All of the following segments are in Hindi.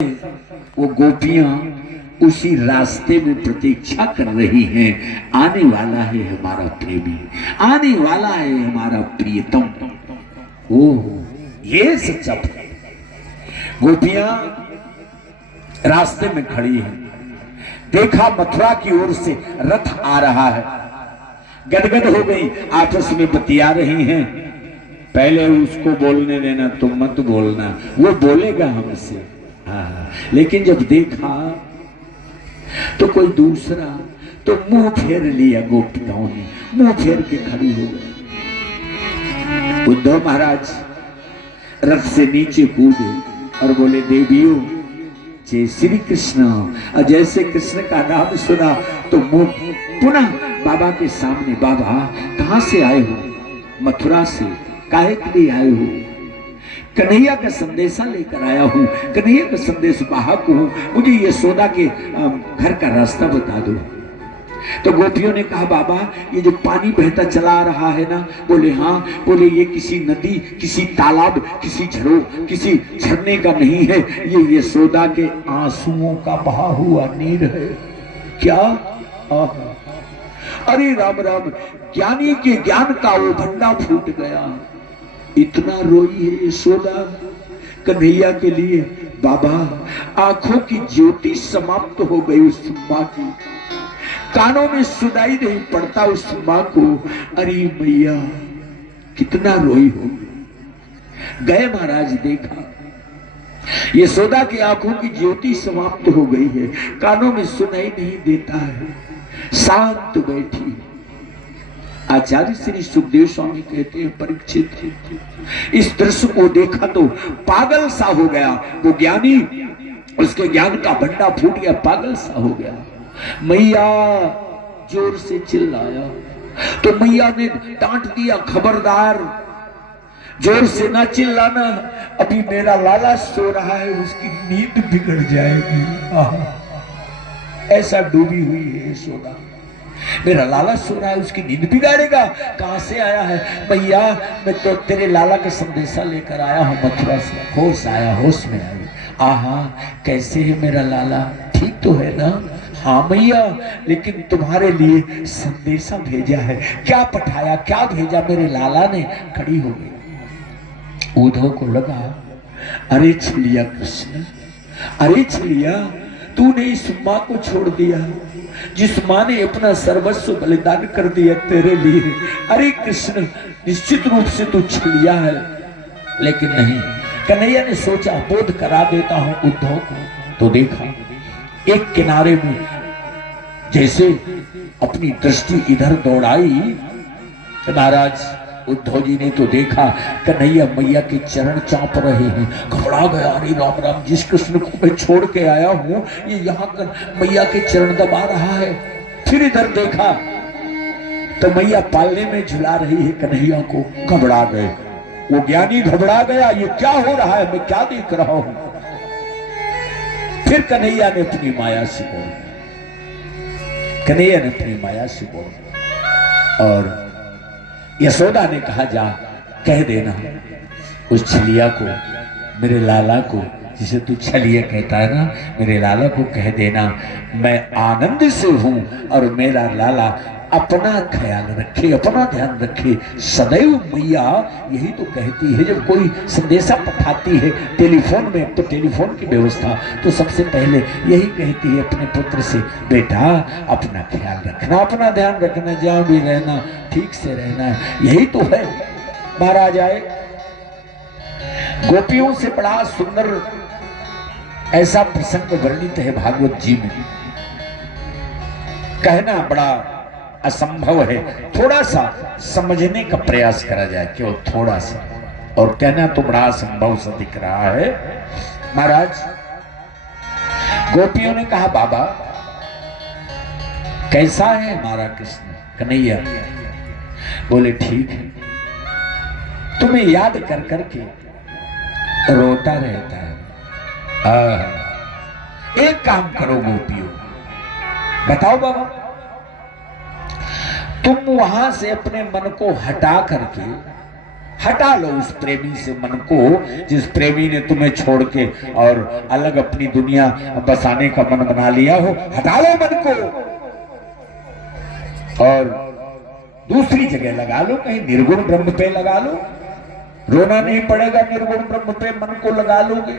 वो गोपियां उसी रास्ते में प्रतीक्षा कर रही हैं। आने वाला है हमारा प्रेमी, आने वाला है हमारा प्रियतम। ओ ये सच्चा गोपियां रास्ते में खड़ी हैं। देखा मथुरा की ओर से रथ आ रहा है। गदगद हो गई, आपस में बतिया रही हैं। पहले उसको बोलने देना, तुम मत बोलना, वो बोलेगा हमसे। हाँ, लेकिन जब देखा तो कोई दूसरा, तो मुंह फेर लिया। गोपियाओं ने मुंह फेर के खड़ी हो गई। उद्धव महाराज रथ से नीचे कूदे और बोले, देवियों जय श्री कृष्ण। और जैसे कृष्ण का नाम सुना तो मुंह पुनः बाबा के सामने। बाबा कहां से आए हो? मथुरा से। काहे के लिए आए हो? कन्हैया का संदेशा लेकर आया हूं, कन्हैया का संदेश वाहक हूं, मुझे यशोदा के घर का रास्ता बता दो। तो गोपियों ने कहा, बाबा ये जो पानी बहता चला रहा है ना? बोले हाँ। बोले ये किसी नदी, किसी तालाब, किसी किसी झरने का नहीं है, ये यशोदा के आंसुओं का बहा हुआ नीर है। क्या? अरे राम राम, ज्ञानी के ज्ञान का वो भंडा फूट गया। इतना रोई है यशोदा कन्हैया के लिए। बाबा आंखों की ज्योति समाप्त हो गई उस माँ की, कानों में सुनाई नहीं पड़ता उस माँ को। अरे मैया कितना रोई होगी। गए महाराज, देखा यशोदा की आंखों की ज्योति समाप्त हो गई है, कानों में सुनाई नहीं देता है, शांत बैठी। आचार्य श्री सुखदेव स्वामी कहते हैं, परीक्षित इस दृश्य को देखा तो पागल सा हो गया। वो ज्ञानी, उसके ज्ञान का भंडा फूट गया, पागल सा हो गया। मैया जोर से चिल्लाया तो मैया ने डांट दिया, खबरदार जोर से ना चिल्लाना, अभी मेरा लाला सो रहा है, उसकी नींद बिगड़ जाएगी। ऐसा डूबी हुई है यशोदा। मेरा लाला सो रहा है, उसकी नींद बिगाड़ेगा? कहां से आया है? भैया मैं तो तेरे लाला का संदेशा लेकर आया हूं मथुरा से। होश आया, होश में आई। आहा कैसे है मेरा लाला? ठीक तो है ना? हाँ भैया, लेकिन तुम्हारे लिए संदेशा भेजा है। क्या पठाया, क्या भेजा मेरे लाला ने? खड़ी हो गई। उद्धव को लगा, अरे छलिया कृष्ण, अरे छलिया तूने इस माँ को छोड़ दिया जिस माँ ने अपना सर्वस्व बलिदान कर दिया तेरे लिए। अरे कृष्ण निश्चित रूप से तू छलिया है। लेकिन नहीं, कन्हैया ने सोचा बोध करा देता हूं उद्धव को। तो देखा एक किनारे में जैसे अपनी दृष्टि इधर दौड़ाई, महाराज उद्धव जी ने तो देखा कन्हैया मैया के चरण चाप रहे हैं। घबरा गया, अरे राम राम, जिस कृष्ण को मैं छोड़ के आया हूं ये यहाँ मैया के चरण दबा रहा है। फिर इधर देखा तो मैया पालने में झुला रही है कन्हैया को। घबरा गए, वो ज्ञानी घबरा गया, ये क्या हो रहा है, मैं क्या देख रहा हूं। फिर कन्हैया ने अपनी माया से बोला, कन्हैया ने अपनी माया से बोला और यशोदा ने कहा, जा कह देना उस छलिया को, मेरे लाला को, जिसे तू छलिया कहता है ना, मेरे लाला को कह देना मैं आनंद से हूं और मेरा लाला अपना ख्याल रखे, अपना ध्यान रखे सदैव। मैया यही तो कहती है, जब कोई संदेशा पठाती है टेलीफोन में, तो टेलीफोन की व्यवस्था तो सबसे पहले यही कहती है अपने पुत्र से, बेटा अपना ख्याल रखना, अपना ध्यान रखना, जहां भी रहना ठीक से रहना। यही तो है। महाराज आए, गोपियों से बड़ा सुंदर ऐसा प्रसंग वर्णित है भागवत जी में। कहना बड़ा असंभव है, थोड़ा सा समझने का प्रयास करा जाए, क्यों थोड़ा सा, और कहना तो बड़ा असंभव सा दिख रहा है। महाराज गोपियों ने कहा, बाबा कैसा है हमारा कृष्ण? कन्हैया बोले, ठीक है, तुम्हें याद कर करके रोता रहता है। एक काम करो गोपियों, बताओ बाबा, तुम वहां से अपने मन को हटा करके हटा लो उस प्रेमी से मन को, जिस प्रेमी ने तुम्हें छोड़ के और अलग अपनी दुनिया बसाने का मन बना लिया हो। हटा लो मन को और दूसरी जगह लगा लो, कहीं निर्गुण ब्रह्म पे लगा लो। रोना नहीं पड़ेगा, निर्गुण ब्रह्म पे मन को लगा लोगे।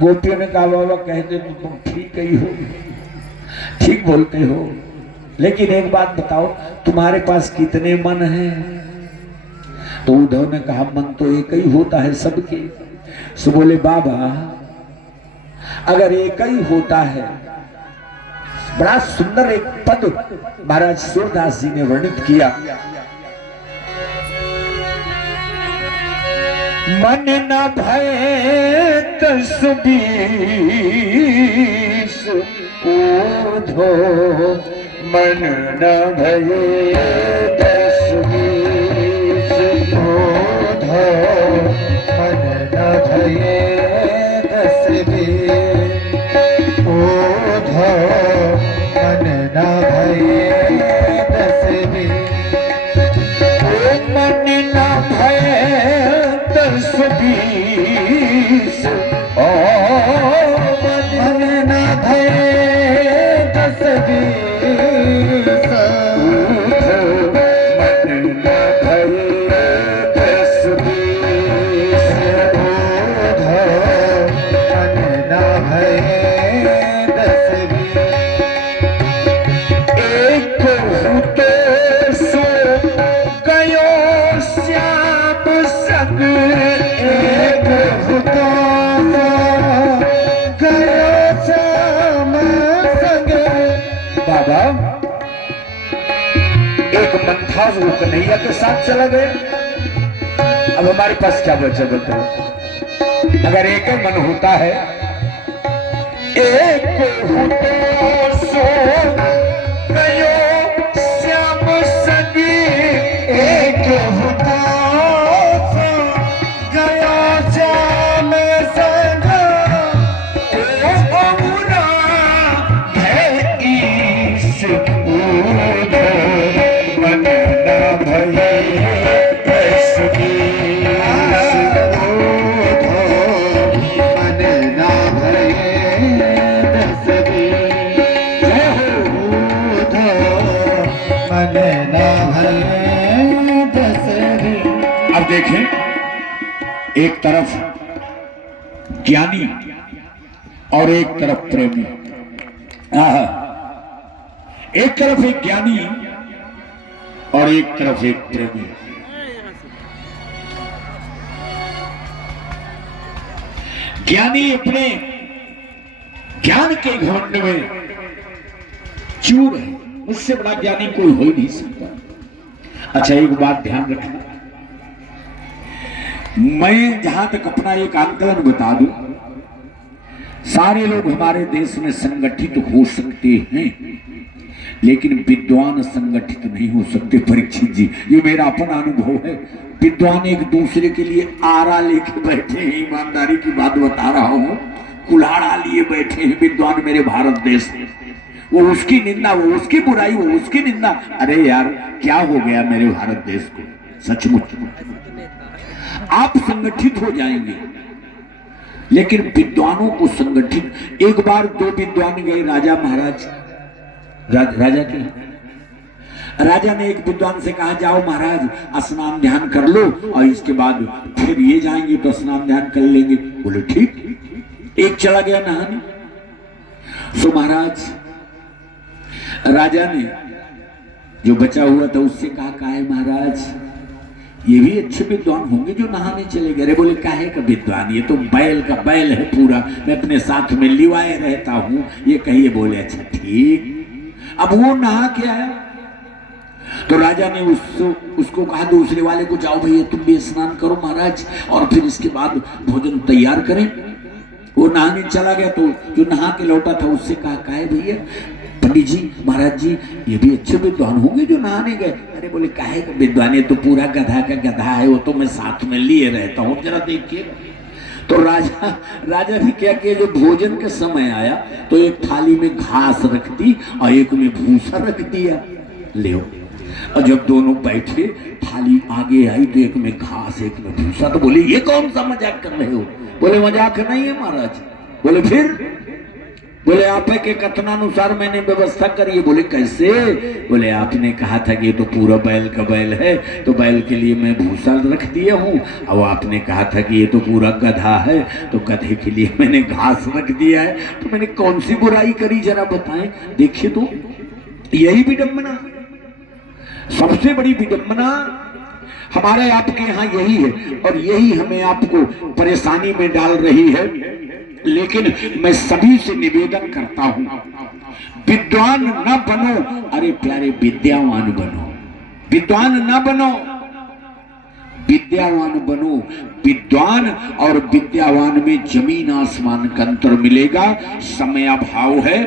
गोपियों ने कहा बाबा कहते तो तुम ठीक ही हो, ठीक बोलते हो, लेकिन एक बात बताओ तुम्हारे पास कितने मन हैं? तो उद्धव ने कहा मन तो एक ही होता है सबके। सो बोले बाबा अगर एक ही होता है, बड़ा सुंदर एक पद महाराज सूरदास जी ने वर्णित किया, मन न भय तस्बीस ऊधो, मन न भय तस्बीस ऊधो, मन न भय तस्बीस ऊधो, मन न भय तस्बीस, मन न भय तस्बीस ओ मन न भय तस्बीस, मन न भय तस्बीस, मन न भय तस्बीस, एक होते सो गयो श्याम संग, एक होता गयो श्याम संग। बाबा एक मन था वो कन्हैया के साथ चला गया, अब हमारे पास क्या बचा बताओ? अगर एक मन होता है, एक होता सो गयो श्याम संग, एक होता सो गयो श्याम संग, ओ अमुना है ईश ऊधो, मन न भय तस्बीस ऊधो, मन न भय तस्बीस ऊधो, मन न भय तस्बीस। अब देखें, एक तरफ ज्ञानी और एक तरफ प्रेमी। एक तरफ एक ज्ञानी और एक तरफ एक प्रेमी। ज्ञानी अपने ज्ञान के घमंड में चूर है, उससे बड़ा ज्ञानी कोई हो ही नहीं सकता। अच्छा एक बात ध्यान रखना, मैं जहां तक अपना एक आंकलन बता दूं, सारे लोग हमारे देश में संगठित हो सकते हैं, लेकिन विद्वान संगठित नहीं हो सकते। परीक्षित जी, ये मेरा अपना अनुभव है। विद्वान एक दूसरे के लिए आरा लेके बैठे हैं, ईमानदारी की बात बता रहा हूं, कुल्हाड़ा लिए बैठे हैं विद्वान मेरे भारत देश में। वो उसकी निंदा, वो उसकी बुराई, वो उसकी निंदा। अरे यार क्या हो गया मेरे भारत देश को? सचमुच आप संगठित हो जाएंगे, लेकिन विद्वानों को संगठित। एक बार दो विद्वान गए राजा महाराज, राजा के राजा ने एक विद्वान से कहा जाओ महाराज स्नान ध्यान कर लो और इसके बाद फिर ये जाएंगे तो स्नान ध्यान कर लेंगे। बोले ठीक। एक चला गया नहाने। सो महाराज राजा ने जो बचा हुआ था उससे कहा काहे महाराज ये भी अच्छे विद्वान होंगे जो नहाने चले गए। बोले काहे का विद्वान, ये तो बैल का बैल है पूरा, मैं अपने साथ में लिवाए रहता हूं, ये कहिए। बोले अच्छा ठीक। अब वो नहा के आया तो राजा ने उसको कहा दूसरे वाले को, जाओ भैया तुम भी स्नान करो महाराज और फिर इसके बाद भोजन तैयार करें। वो नहाने चला गया तो जो नहा के लौटा था उससे कहा काहे भैया पंडित जी महाराज जी ये भी अच्छे विद्वान होंगे जो नहाने गए। अरे बोले काहे का विद्वान, ये तो पूरा गधा का गधा है, वो तो मैं साथ में लिए रहता हूँ, जरा देखिए। तो राजा ने क्या किया, जो भोजन का समय आया तो एक थाली में घास रख दी और एक में भूसा रख दिया। ले और जब दोनों बैठे, थाली आगे आई तो एक में घास एक में भूसा। तो बोले ये कौन सा मजाक कर रहे हो? बोले मजाक नहीं है महाराज। बोले फिर? बोले आप के कथनानुसार मैंने व्यवस्था करी है। बोले कैसे? बोले आपने कहा था कि ये तो पूरा बैल का बैल है, तो बैल के लिए मैं भूसा रख दिया हूँ। और आपने कहा था कि ये तो पूरा गधा है, तो गधे के लिए मैंने घास रख दिया है। तो मैंने कौन सी बुराई करी जरा बताएं। देखिए तो यही विडंबना, सबसे बड़ी विडंबना हमारे आपके यहाँ यही है, और यही हमें आपको परेशानी में डाल रही है। लेकिन मैं सभी से निवेदन करता हूं, विद्वान न बनो, अरे प्यारे विद्यावान बनो। विद्वान न बनो, विद्यावान बनो। विद्वान और विद्यावान में जमीन आसमान का अंतर मिलेगा। समय अभाव है,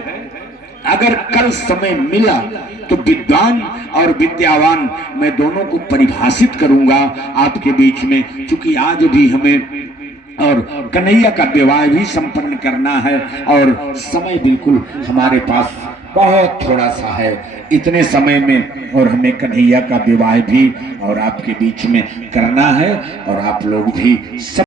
अगर कल समय मिला तो विद्वान और विद्यावान मैं दोनों को परिभाषित करूंगा आपके बीच में। क्योंकि आज भी हमें और कन्हैया का विवाह भी संपन्न करना है, और समय बिल्कुल हमारे पास बहुत थोड़ा सा है। इतने समय में और हमें कन्हैया का विवाह भी और आपके बीच में करना है, और आप लोग भी सब